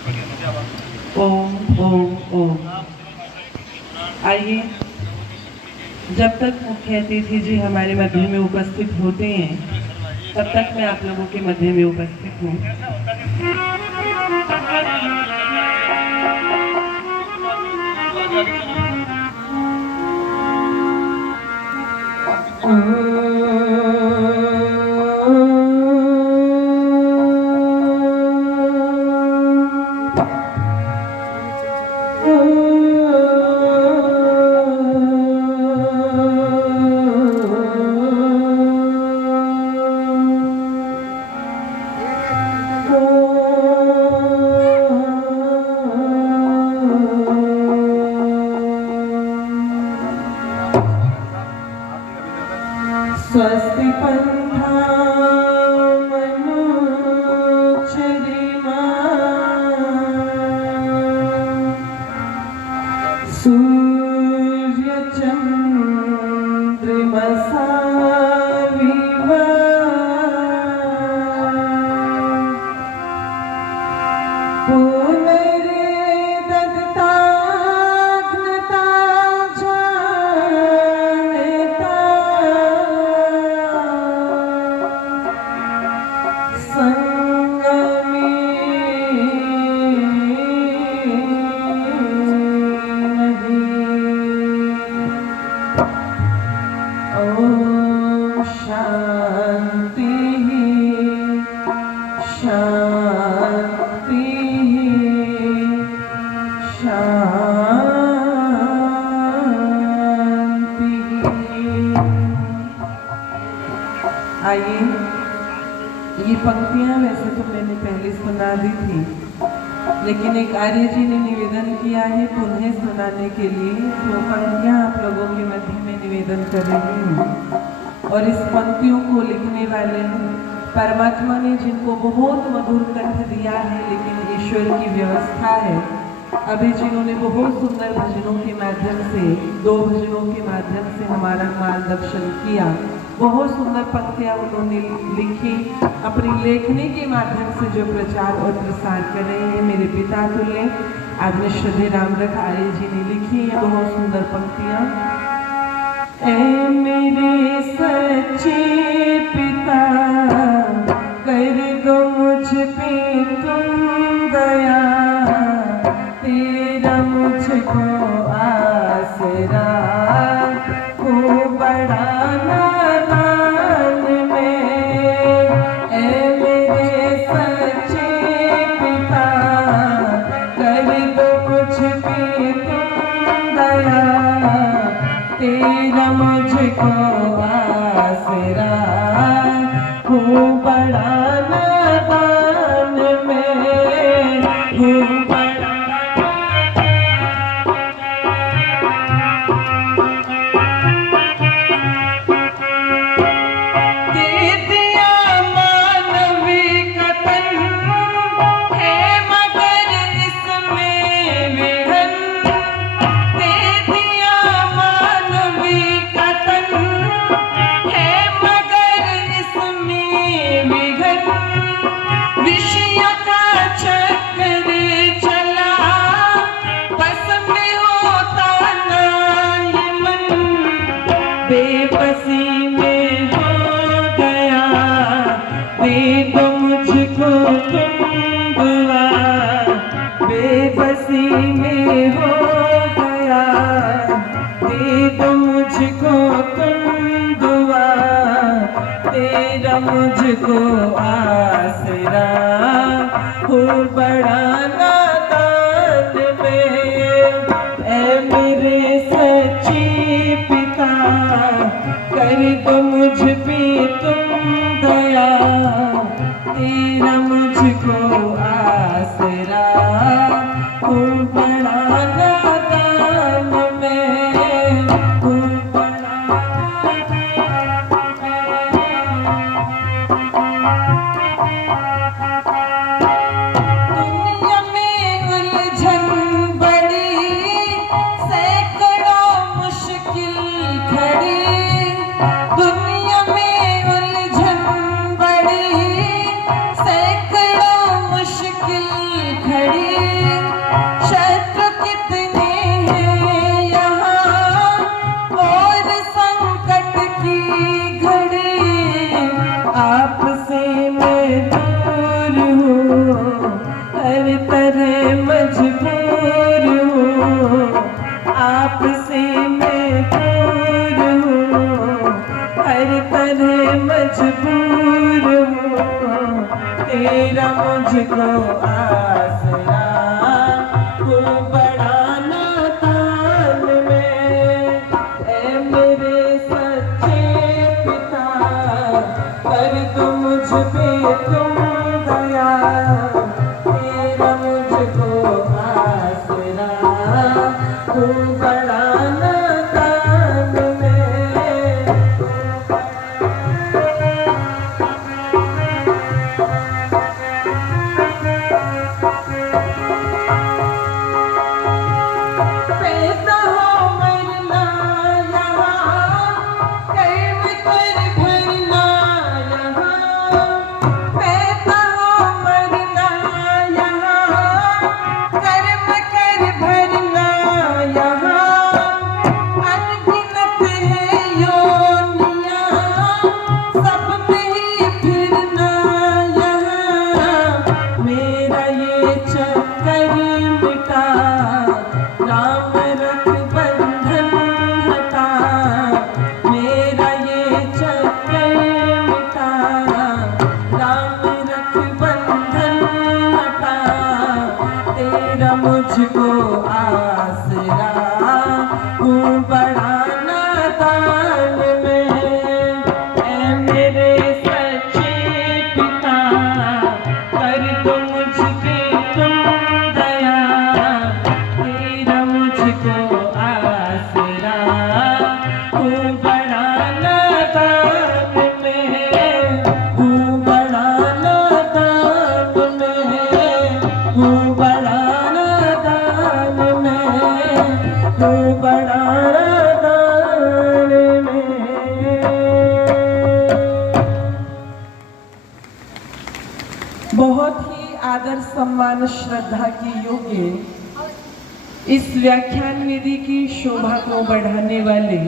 ओम ओम ओम। आइए, जब तक मुख्य अतिथि जी हमारे मध्य में उपस्थित होते हैं तब तक मैं आप लोगों के मध्य में उपस्थित हूँ। स्वस्ति पंथा मनुचरिमा सूर्य चंद्रमसा विवा पुनर्दत्ताग्नता जानता संगमे ओम शांति शांति शांति। आइए, ये पंक्तियां वैसे तो मैंने पहले सुना दी थी, लेकिन एक आर्य जी ने निवेदन किया है पुनः सुनाने के लिए, तो पंक्तियां आप लोगों के मध्य में निवेदन कर रही हूँ। और इस पंक्तियों को लिखने वाले परमात्मा ने जिनको बहुत मधुर कंठ दिया है, लेकिन ईश्वर की व्यवस्था है, अभी जिन्होंने बहुत सुंदर भजनों के माध्यम से, 2 भजनों के माध्यम से हमारा मार्गदर्शन किया, बहुत सुंदर पंक्तियां उन्होंने लिखी, अपनी लेखनी के माध्यम से जो प्रचार और प्रसार कर रहे हैं मेरे पिता तुल्य आदरणीय श्रद्धेय रामरख आर्य जी ने लिखी है बहुत सुंदर पंक्तियां। ऐ मेरे सच्चे पिता, कर दो मुझ पे तुम दया, तेरा मुझको आसरा को बड़ा तेरा मुझको आसरा हो बड़ा नादान में हो बड़ा दे दिया मानवी कतन है मगर इसमें विघन, दे दिया है मगर इसमें विघन, विषय का चक्र चला बस में होता ना ये मन, बेबसी में हो गया दे दो मुझको तुम दुआ, बेबसी में हो गया दे दो मुझको तुम दुआ, तेरा मुझको आसरा हो बड़ा नादान में। ऐ मेरे सच्चे पिता, कर दो मुझ पे तुम दया, तेरा मुझको आसरा हो बड़ा नादान में हो बड़ा। दुनिया में हर तरह मजबूर हूँ, आपसे मैं दूर हूँ, हर तरह मजबूर हूँ, तेरा मुझको आसरा तू बड़ा नादान में। ऐ मेरे सच्चे पिता, कर दो मुझ पे तुम दया, तेरा मुझको आसरा तू बड़ा नादान में। पैदा हो मरना यहाँ, कर्म कर भरना यहाँ, पैदा हो मरना यहाँ, कर्म कर भरना यहाँ, अनगिनत है योनियाँ, सब में ही फिरना यहाँ, मेरा ये चक्कर मिटा, राम रख बंधन हटा, मेरा ये चक्कर मिटा, राम रख बंधन हटा, तेरा मुझको आसरा हूँ बड़ा नादान में। ऐ मेरे सच्चे पिता, कर दो मुझ पे तुम दया, तेरा मुझको आसरा हूँ बड़ा नादान में, हूँ बड़ा नादान में, हूँ बड़ा नादान में, हूँ बड़ा नादान में। बहुत ही आदर सम्मान श्रद्धा की योग्य इस व्याख्यान वेदी की शोभा को बढ़ाने वाले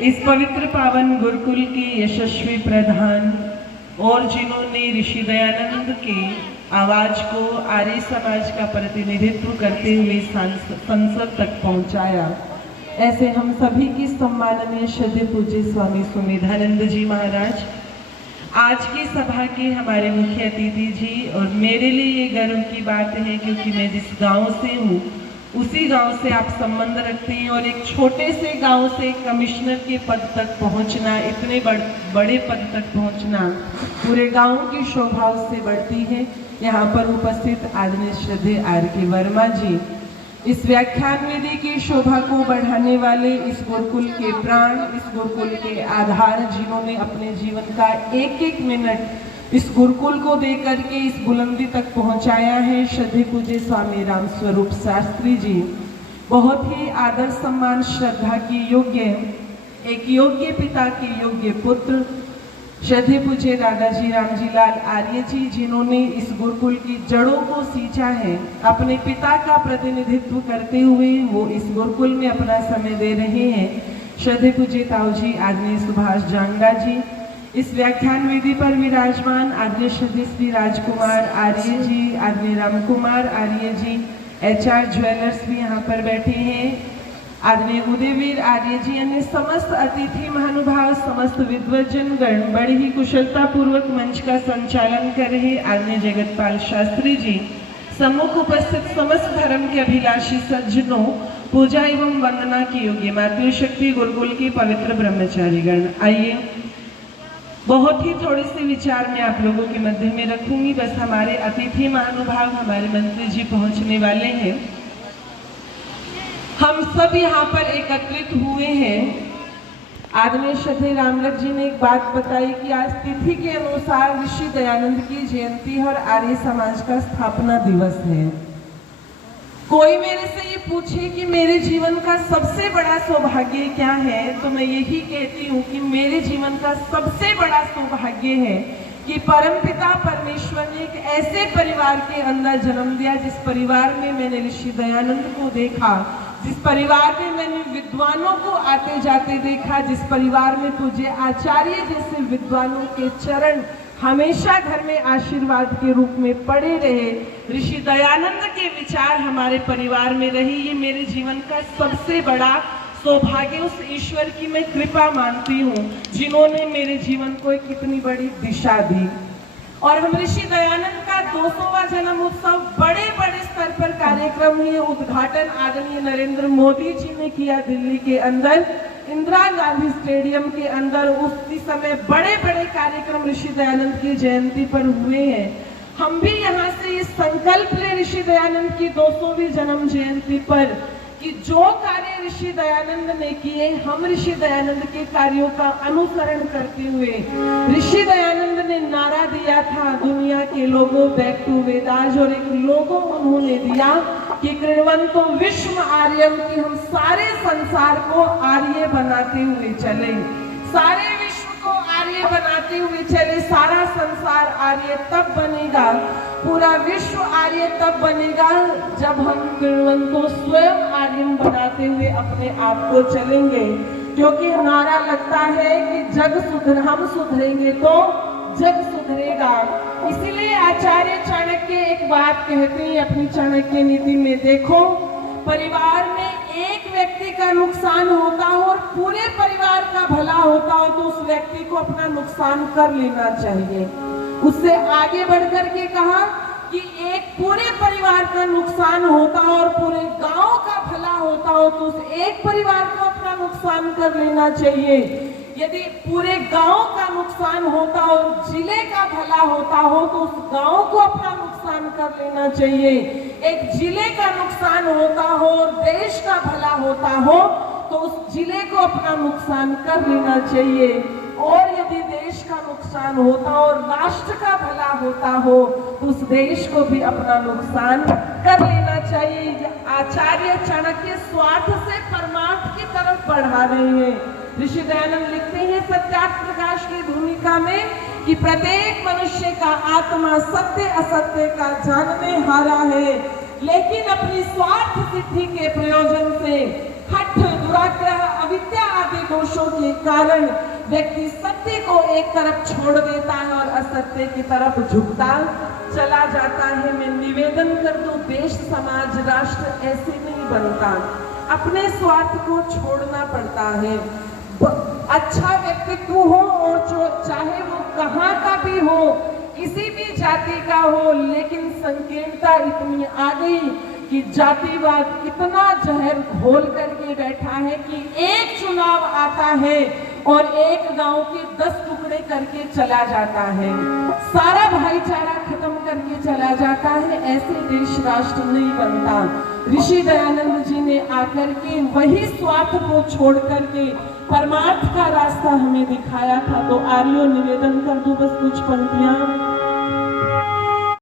इस पवित्र पावन गुरुकुल के यशस्वी प्रधान और जिन्होंने ऋषि दयानंद के आवाज को आर्य समाज का प्रतिनिधित्व करते हुए संसद तक पहुंचाया, ऐसे हम सभी की सम्माननीय श्रद्धेय पूज्य स्वामी सुमेधानंद जी महाराज, आज की सभा के हमारे मुख्य अतिथि जी। और मेरे लिए ये गर्व की बात है क्योंकि मैं जिस गांव से हूँ उसी गांव से आप संबंध रखते हैं, और एक छोटे से गांव से कमिश्नर के पद तक पहुंचना, इतने बड़े पद तक पहुंचना पूरे गांव की शोभा उससे बढ़ती है। यहाँ पर उपस्थित आदरणीय श्रद्धेय R.K. वर्मा जी, इस व्याख्यान वेदी की शोभा को बढ़ाने वाले, इस गुरुकुल के प्राण, इस गुरुकुल के आधार, जिन्होंने अपने जीवन का एक एक मिनट इस गुरुकुल को देकर के इस बुलंदी तक पहुंचाया है, श्रद्धेय पूज्य स्वामी राम स्वरूप शास्त्री जी, बहुत ही आदर सम्मान श्रद्धा की योग्य, एक योग्य पिता के योग्य पुत्र, श्रद्धेय पूज्य दादाजी रामजी लाल आर्य जी, जिन्होंने इस गुरुकुल की जड़ों को सींचा है, अपने पिता का प्रतिनिधित्व करते हुए वो इस गुरुकुल में अपना समय दे रहे हैं। श्रद्धेय पूज्य ताऊजी आदरणीय सुभाष जांगड़ा जी, इस व्याख्यान वेदी पर विराजमान आदरणीय श्रद्धेय श्री राजकुमार आर्य जी, आदरणीय रामकुमार आर्य जी, HR ज्वेलर्स भी यहाँ पर बैठे हैं, आदरणीय उदयवीर आर्य जी, अन्य समस्त अतिथि महानुभाव, समस्त विद्वजन गण बड़ी ही कुशलता पूर्वक मंच का संचालन कर रहे आदरणीय जगतपाल शास्त्री जी, सम्मुख उपस्थित समस्त धर्म के अभिलाषी सज्जनों, पूजा एवं वंदना की योग्य मातृशक्ति गुरुकुल की पवित्र ब्रह्मचारी गण, आइए बहुत ही थोड़े से विचार मैं आप लोगों के मध्य में रखूंगी। बस हमारे अतिथि महानुभाव, हमारे मंत्री जी पहुंचने वाले हैं। हम सब यहाँ पर एकत्रित हुए हैं। आदरणीय श्रद्धेय रामलक जी ने एक बात बताई कि आज तिथि के अनुसार ऋषि दयानंद की जयंती और आर्य समाज का स्थापना दिवस है। कोई मेरे से ये पूछे कि मेरे जीवन का सबसे बड़ा सौभाग्य क्या है, तो मैं यही कहती हूँ कि मेरे जीवन का सबसे बड़ा सौभाग्य है कि परमपिता परमेश्वर ने एक ऐसे परिवार के अंदर जन्म दिया जिस परिवार में मैंने ऋषि दयानंद को देखा, जिस परिवार में मैंने विद्वानों को आते जाते देखा, जिस परिवार में पूज्य आचार्य जैसे विद्वानों के चरण हमेशा घर में आशीर्वाद के रूप में पड़े रहे। ऋषि दयानंद के विचार हमारे परिवार में रही, ये मेरे जीवन का सबसे बड़ा सौभाग्य, उस ईश्वर की मैं कृपा मानती हूँ जिन्होंने मेरे जीवन को एक इतनी बड़ी दिशा दी। और हम ऋषि दयानंद का 200वां जन्म उत्सव बड़े बड़े स्तर पर कार्यक्रम हुए। उद्घाटन आदरणीय नरेंद्र मोदी जी ने किया दिल्ली के अंदर इंदिरा गांधी स्टेडियम के अंदर। उसी समय बड़े बड़े कार्यक्रम ऋषि दयानंद की जयंती पर हुए हैं। हम भी यहाँ से ये संकल्प ले ऋषि दयानंद की 200वीं जन्म जयंती पर कि जो कार्य ऋषि दयानंद ने किए, हम ऋषि दयानंद के कार्यों का अनुसरण करते हुए, ऋषि दयानंद ने नारा दिया था दुनिया के लोगों बैक टू वेदास, और एक लोगो उन्होंने दिया कि कृण्वन्तो विश्व आर्यम, की हम सारे संसार को आर्य बनाते हुए चले, सारे विश्व को आर्य बनाते हुए चले। सारा संसार आर्य तब बनेगा, पूरा विश्व आर्य तब बनेगा जब हम कृण्वन्तो स्वयं आर्यम बनाते हुए अपने आप को चलेंगे। क्योंकि नारा लगता है कि हम सुधरेंगे तो जग सुधरेगा। इसीलिए आचार्य चाणक्य एक बात कहते हैं अपनी चाणक्य नीति में, देखो परिवार में एक व्यक्ति का नुकसान होता हो और पूरे परिवार का भला होता हो तो उस व्यक्ति को अपना नुकसान कर लेना चाहिए। उससे आगे बढ़कर के कहा कि एक पूरे परिवार का नुकसान होता हो और पूरे गांव का भला होता हो तो उस एक परिवार को अपना नुकसान कर लेना चाहिए। यदि पूरे गांव का नुकसान होता हो, जिले का भला होता हो तो उस गांव को अपना नुकसान कर लेना चाहिए। एक जिले का नुकसान होता हो और देश का भला होता हो तो उस जिले को अपना नुकसान कर लेना चाहिए। और यदि देश का नुकसान होता हो और राष्ट्र का भला होता हो तो उस देश को भी अपना नुकसान कर लेना चाहिए। आचार्य चाणक्य स्वार्थ से परमार्थ की तरफ बढ़ा रहे हैं। ऋषि दयानंद लिखते हैं सत्यार्थ प्रकाश की भूमिका में कि प्रत्येक मनुष्य का आत्मा सत्य असत्य का जानने हारा है, लेकिन अपनी स्वार्थ सिद्धि के प्रयोजन से हठ, दुराग्रह, अविद्या आदि दोषों के कारण व्यक्ति सत्य को एक तरफ छोड़ देता है और असत्य की तरफ झुकता चला जाता है। मैं निवेदन कर दूं, देश, समाज, राष्ट्र ऐसे नहीं बनता, अपने स्वार्थ को छोड़ना पड़ता है। अच्छा व्यक्तित्व हो और जो चाहे वो कहाँ का भी हो, किसी भी जाति का हो, लेकिन संकीर्णता इतनी आ गई कि जातिवाद इतना जहर घोल करके बैठा है कि एक चुनाव आता है और एक गांव के 10 टुकड़े करके चला जाता है, सारा भाईचारा खत्म करके चला जाता है। ऐसे देश राष्ट्र नहीं बनता। ऋषि दयानंद जी ने आकर के वही स्वार्थ को छोड़ करके परमार्थ का रास्ता हमें दिखाया था। तो आर्यों निवेदन कर दूं बस कुछ पंक्तियां।